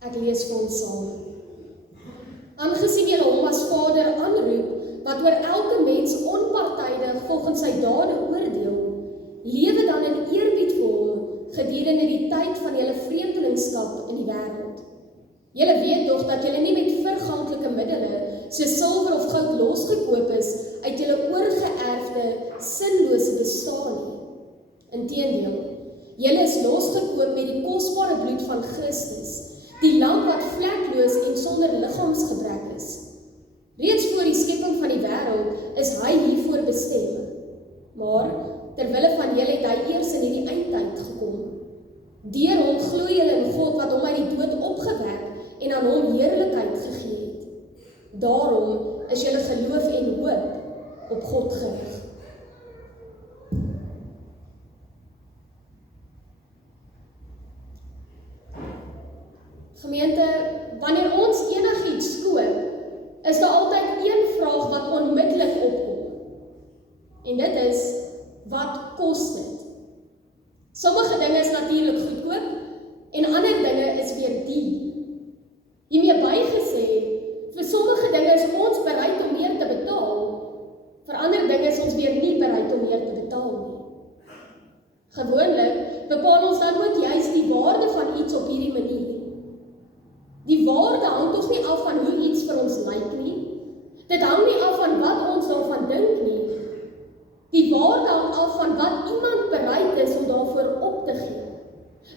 Ek lees vir ons saam. Aangesien julle hom as Vader aanroep, wat oor elke mens onpartydig volgens sy dade oordeel, lewe dan in eerbied vir hom gedurende die tyd van julle vreemdelingskap in die wêreld. Julle weet tog dat julle nie met verganklike middele, soos silwer of goud losgekoop is uit julle oorgeërfde, sinlose bestaan nie. Inteendeel, julle is losgekoop met die kosbare bloed van Christus, die lam wat vlekloos en sonder liggaamsgebrek is. Reeds voor die skepping van die wêreld is hy hiervoor bestem. Maar terwille van julle het hy eers in hierdie eindtyd gekom. Deur hom glo julle in God wat hom uit die dood opgewek en aan hom heerlikheid gegee het. Daarom is julle geloof en hoop op God gerig. Gemeente, wanneer ons enigiets koop, is daar altyd een vraag wat onmiddellik opkom. En dit is, wat kos dit? Sommige dinge is natuurlik goedkoop, en ander dinge is weer duur. Hiermee bygesê, vir sommige dinge is ons bereid om meer te betaal, vir ander dinge is ons weer nie bereid om meer te betaal nie. Gewoonlik bepaal ons dan ook juist die waarde van iets op hierdie manier. Die waarde hang tog nie af van hoe iets vir ons lyk nie. Dit hang nie af van wat ons daarvan dink nie. Die waarde hang af van wat iemand bereid is om daarvoor op te gee.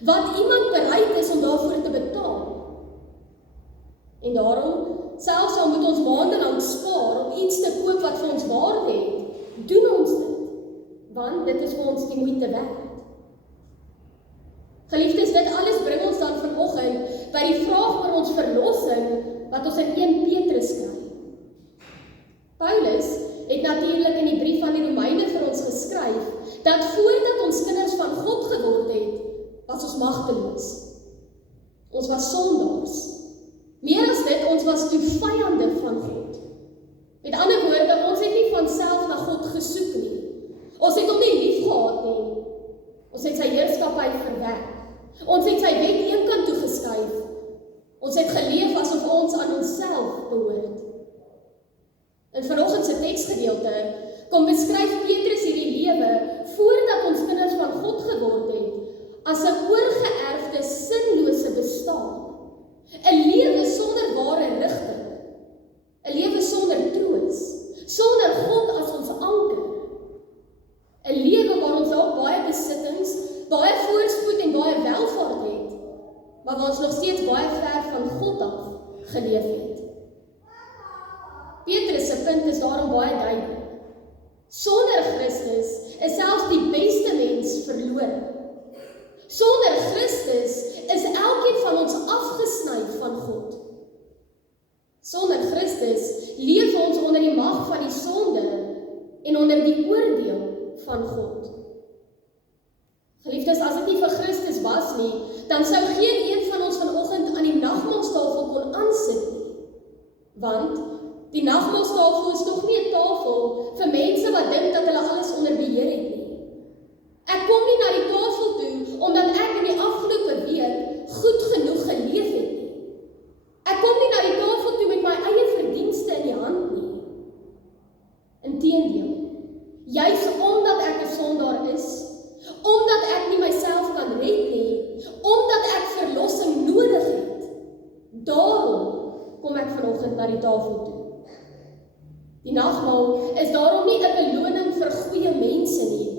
Wat iemand bereid is om daarvoor te betaal. En daarom, selfs al moet ons maandelang spaar om iets te koop wat vir ons waarde het, doen ons dit. Want dit is vir ons die moeite werd. Geliefdes, dit alles bring ons dan vanoggend by die vraag oor ons verlossing wat ons in 1 Petrus kry. Paulus het natuurlik in die brief van die Romeine vir ons geskryf dat voordat ons kinders van God geword het, was ons magteloos. Ons was sondaars. Meer as dit, ons was toe vyande van God. Met ander woorde, ons het nie van self na God gesoek nie. Ons het hom nie lief gehad nie. Ons het sy heerskappy verwerp. Ons het sy wet eenkant toe geskuif. Ons het geleef asof ons aan onsself behoort. In vanoggend se teksgedeelte kom beskryf Petrus hierdie lewe voordat ons kinders van God geword het as 'n oorgeërfde sinlose bestaan. 'n Lewe sonder ware rigting. 'n Lewe sonder troos. Sonder God as ons anker. 'n Lewe waar ons dalk baie besittings, baie voorspoed en baie welvaart het, maar waar ons nog steeds baie ver van God af geleef het. Petrus se punt is daarom baie duidelik. Sonder Christus is selfs die beste mens verlore. Sonder Christus is elkeen van ons afgesny van God. Sonder Christus leef ons onder die mag van die sonde en onder die oordeel van God. Geliefdes, as dit nie vir Christus was nie, dan sou geen een van ons vanoggend aan die nagmaalstafel kon aansit nie. Want die nagmaalstafel is tog nie 'n tafel vir mense wat dink dat hulle alles onder beheer het nie. Ek kom nie na die tafel toe omdat ek in die afgelope week goed genoeg geleef het nie. Ek kom nie na die tafel toe met my eie verdienste in die hand nie. Inteendeel, juis omdat ek 'n sondaar is, omdat ek nie myself kan red nie, omdat ek verlossing nodig het, daarom kom ek vanoggend na die tafel toe. Die nagmaal is daarom nie 'n beloning vir goeie mense nie.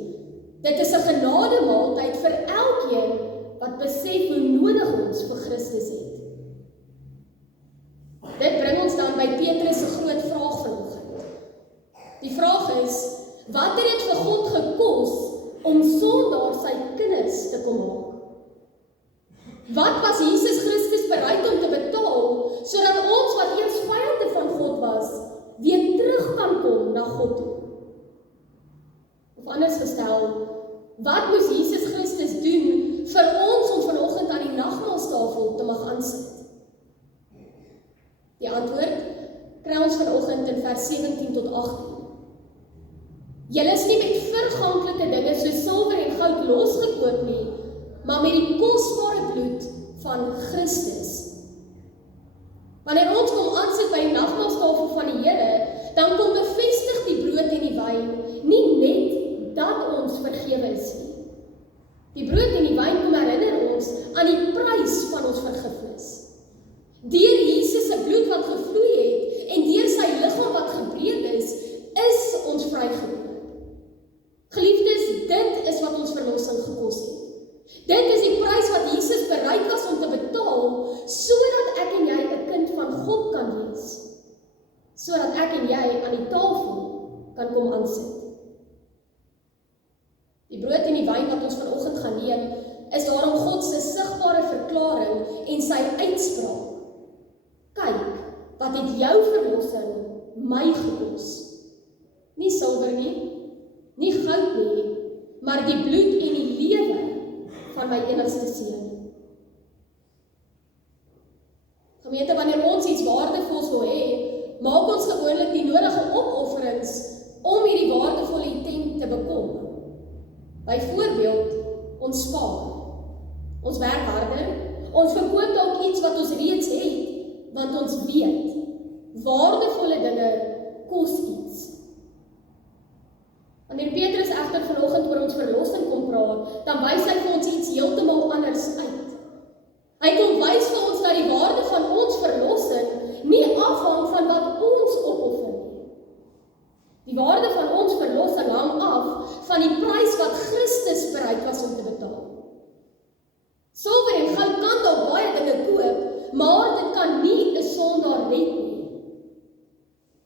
Dit is 'n genademaaltyd vir elkeen wat besef hoe nodig ons vir Christus het. Dit bring ons dan by Petrus se groot vraag vanoggend. Die vraag is, wat het dit vir God gekos om sondaars sy kinders te kom maak? Wat was Jesus Christus bereid om te betaal, sodat ons wat eers vyande van God was, weer terug kan kom na God toe? Of anders gestel, wat moes Jesus Christus doen vir ons om vanoggend aan die nagmaalstafel te mag aansit? Die antwoord kry ons vanoggend in vers 17 tot 18. Julle is nie met verganklike dinge soos silwer en goud losgekoop nie, maar met die kosbare bloed van Christus, Wanneer ons kom aansit by die nagmaalstafel van die Here, dan kom bevestig die brood en die wyn nie net dat ons vergewe is nie. Die brood en die wyn kom herinner ons aan die prys van ons vergifnis. Deur Jesus se bloed wat gevloei het en deur sy liggaam wat gebreek is ons vrygekoop. Geliefdes, dit is wat ons verlossing gekos het. Dit is die prys wat Jesus bereid was om te betaal, sodat ek en jy 'n kind van God kan wees. Sodat ek en jy aan die tafel kan kom aansit. Die brood en die wyn wat ons vanoggend gaan neem, is daarom God se sigbare verklaring en sy uitspraak. Kyk, wat het jou verlossing my gekos? Nie silwer nie goud nie, maar die bloed en die lewe van my enigste seun. Gemeente, wanneer ons iets waardevols wil hê, maak ons gewoonlik die nodige opofferings om hierdie waardevolle item te bekom. Byvoorbeeld, ons spaar. Ons werk harder, ons verkoop dalk iets wat ons reeds het, want ons weet, waardevolle dinge kos iets. Wanneer Petrus egter vanoggend oor ons verlossing kom praat, dan wys hy vir ons iets heeltemal anders uit. Hy kom wys vir ons dat die waarde van ons verlossing nie afhang van wat ons opoffer nie. Die waarde van ons verlossing hang af van die prys wat Christus bereid was om te betaal. Silwer en goud kan dalk baie dinge koop, maar dit kan nie 'n sondaar red nie.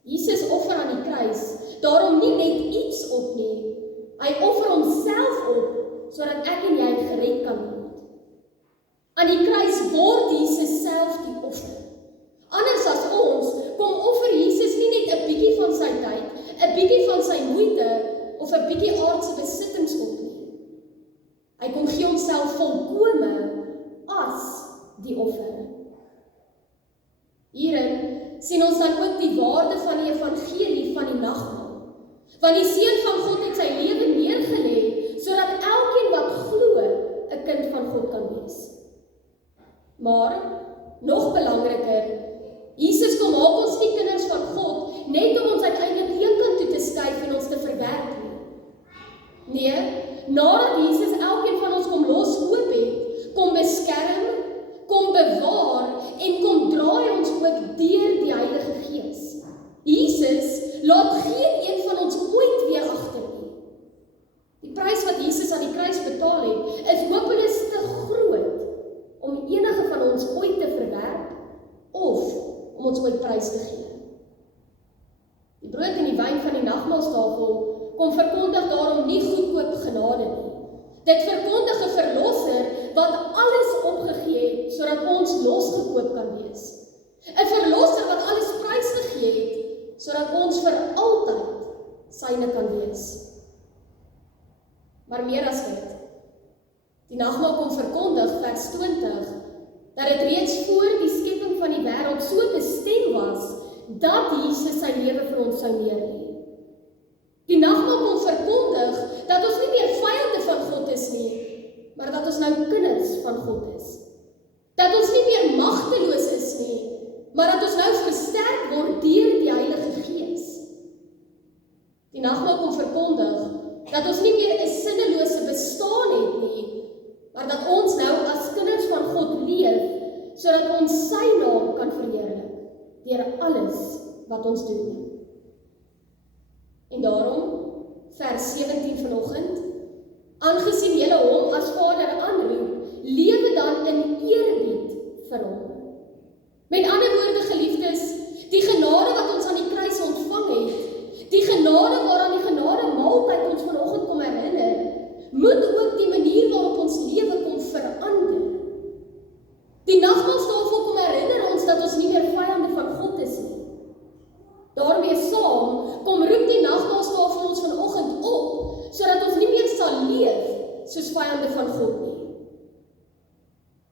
Jesus offer aan die kruis, daarom nie net iets op nie, hy offer homself op, sodat ek en jy gered kan word. Aan die kruis word Jesus self die offer. Anders as ons, kom offer Jesus nie net 'n bietjie van sy tyd, 'n bietjie van sy moeite, of 'n bietjie aardse besittings op nie. Hy kom gee homself volkome as die offer. Hierin sien ons dan ook die waarde van die evangelie van die nagmaal. Want die Seun van God het sy lewe neergelê, sodat elkeen wat glo 'n kind van God kan wees. Maar, nog belangriker, Jesus kom maak ons nie kinders van God, net om ons uiteindelik een kant toe te skuif en ons te verwerp nie. Nee, nadat Jesus elkeen van ons kom loskoop het, kom beskerm, kom bewaar en kom draai ons ook deur die Heilige Gees. Jesus laat geen een van ons ooit weer agter nie. Die prys wat Jesus aan die kruis betaal het, is hopeloos te groot om enige van ons ooit te verwerp of om ons ooit prys te gee. Die brood en die wyn van die nagmaalstafel kom verkondig daarom nie goedkoop genade nie. Dit verkondig 'n verlosser wat alles opgegee het, sodat ons losgekoop kan wees. 'n Verlosser wat alles prysgegee het, sodat ons vir altyd syne kan wees. Maar meer as dit, die nagmaal kom verkondig, vers 20, dat dit reeds voor die skepping van die wêreld so bestem was, dat Jesus sy lewe vir ons sou neerlê. Die nagmaal kom verkondig dat ons nie meer vyande van God is nie, maar dat ons nou kinders van God is. Dat ons nie meer magteloos is nie, maar dat ons nou versterk word deur die Heilige Gees. Die nagmaal kom verkondig dat ons nie meer 'n sinnelose bestaan het nie, maar dat ons nou as kinders van God leef, sodat ons sy naam kan verheerlik deur alles wat ons doen. En daarom, vers 17 vanoggend, aangesien julle hom as Vader aanroep, lewe dan in eerbied vir hom. Met ander woorde, geliefdes, die genade wat ons aan die kruis ontvang het, die genade waaraan die genade maaltyd ons vanoggend kom herinner, moet ook die manier waarop ons lewe kom verander. Die nagmaalstafel kom herinner ons dat ons nie meer vyande van God is nie. Daarmee saam, kom roep die nagmaalstafel ons vanoggend op, sodat ons nie meer sal leef soos vyande van God nie.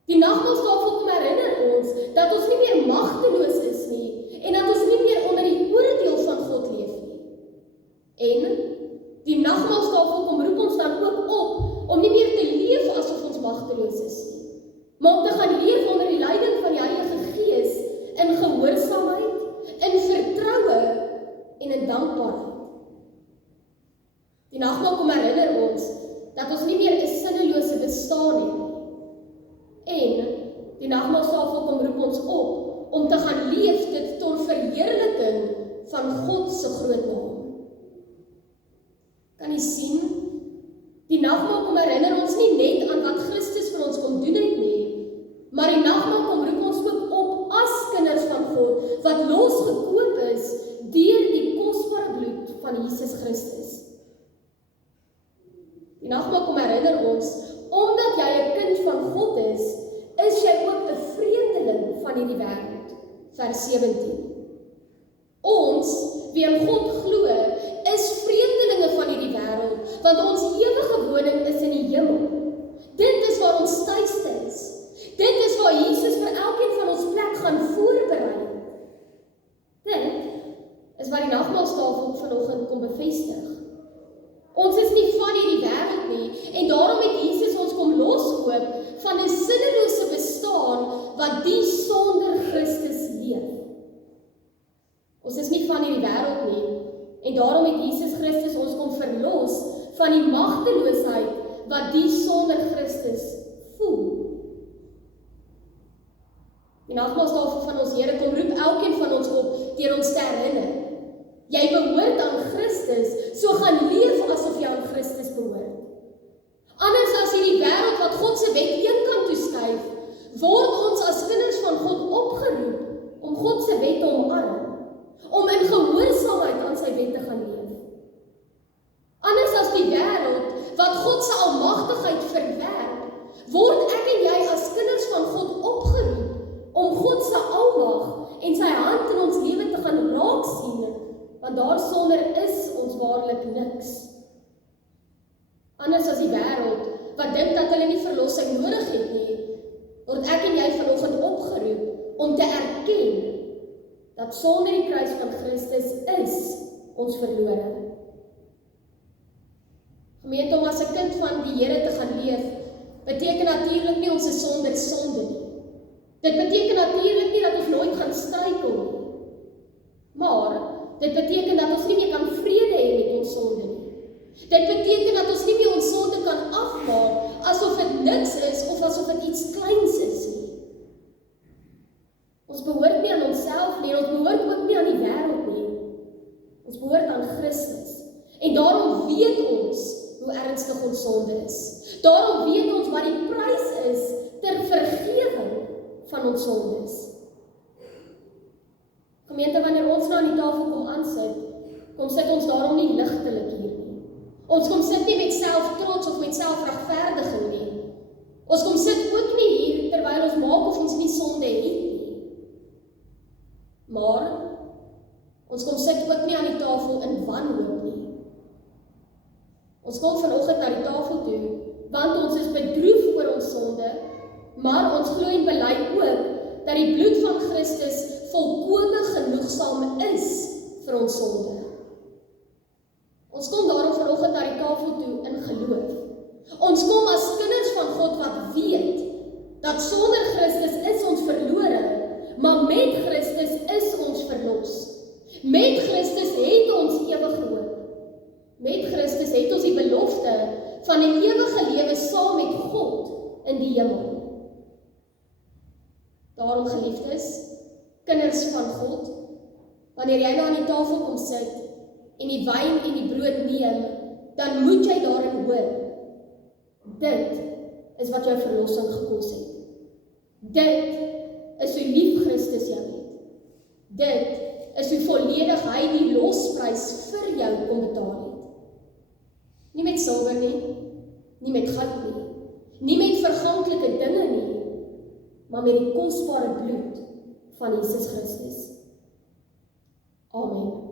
Die nagmaalstafel kom herinner ons dat ons nie meer magteloos is nie, en dat ons nie meer onder die oordeel van God leef nie. En die nagmaalstafel kom roep ons dan ook op om nie meer te leef asof ons magteloos is nie, maar om te gaan leef onder die leiding van die Heilige Gees in gehoor Die nagmaaltafel kom roep ons op om te gaan leef dit tot verheerliking van God se groot naam. Kan jy sien? Die nagmaal kom herinner ons nie net aan wat Christus vir ons kom doen het nie, maar die nagmaal kom roep ons ook op as kinders van God, wat losgekoop is deur die kosbare bloed van Jesus Christus. Die nagmaal kom herinner ons, omdat jy 'n kind van God is jy ook 'n vreemdeling van hierdie wêreld. Vers 17. Ons, wie in God glo, is vreemdelinge van hierdie wêreld, want ons ewige woning is in die hemel. Dit is waar ons tuiste is. Dit is waar Jesus vir elkeen van ons plek gaan voorberei. Dit is wat die nagmaaltafel vanoggend kom bevestig. Ons is nie van hierdie wêreld nie, en daarom het Jesus ons kom loskoop van 'n sinnelose bestaan wat die sonder Christus leef. Ons is nie van hierdie wêreld nie, en daarom het Jesus Christus ons kom verlos van die magteloosheid wat die sonder Christus voel. Die nagmaaltafel van ons Here kom roep elkeen van ons op deur ons te herinner. Jy behoort aan Christus, so gaan leef asof jy aan Christus behoort. Anders as hierdie wêreld wat God se wet eenkant toe skuif, word ons as kinders van God opgeroep om God se wet te omarm, om in gehoorsaamheid aan sy wet te gaan leef. Anders as die wêreld wat God se almagtigheid verwerp, word ek en jy as kinders van God opgeroep om God se almag en sy hand in ons lewe te gaan raak sien, want daarsonder is ons waarlik niks. Anders as die wêreld wat dink dat hulle nie verlossing nodig het nie, word ek en jy vanoggend opgeroep om te erken dat sonder die kruis van Christus is ons verlore. Gemeente, om as 'n kind van die Here te gaan leef, beteken natuurlik nie ons is sonder sonde nie. Dit beteken natuurlik nie dat ons nooit gaan struikel nie. Maar dit beteken dat ons nie meer kan vrede hê met ons sonde nie. Dit beteken dat ons nie meer ons sonde kan afmaak asof dit niks is of asof dit iets kleins is nie. Ons behoort nie aan onsself nie, ons behoort ook nie aan die wêreld nie. Ons behoort aan Christus. En daarom weet ons hoe ernstig ons sonde is. Daarom weet ons wat die prys is ter vergewing van ons sondes. Gemeente, wanneer ons nou aan die tafel kom sit ons daarom nie ligtelik hier nie. Ons kom sit nie met selftrots of met selfregverdiging nie. Ons kom sit ook nie hier terwyl ons maak of ons nie sonde het nie. Maar ons kom sit ook nie aan die tafel in wanhoop nie. Ons kom vanoggend na die tafel toe, want ons is bedroef oor ons sonde, maar ons glo en bely ook dat die bloed van Christus volkome genoegsaam is vir ons sonde. Ons kom daarom vanoggend na die tafel toe in geloof. Ons kom as kinders van God wat weet dat sonder Christus is ons verlore, maar met Christus is ons verlos. Met Christus het ons ewige hoop. Met Christus het ons die belofte van 'n ewige lewe saam met God in die hemel. Daarom, geliefdes, kinders van God, wanneer jy nou aan die tafel kom sit en die wyn en die brood neem, dan moet jy daarin hoor. Dit is wat jou verlossing gekos het. Dit is hoe lief Christus jou het. Dit is hoe volledig hy die losprys vir jou kom betaal het. Nie met silwer nie, nie met goud nie, nie met verganklike dinge nie, maar met die kosbare bloed van Jesus Christus. Amen.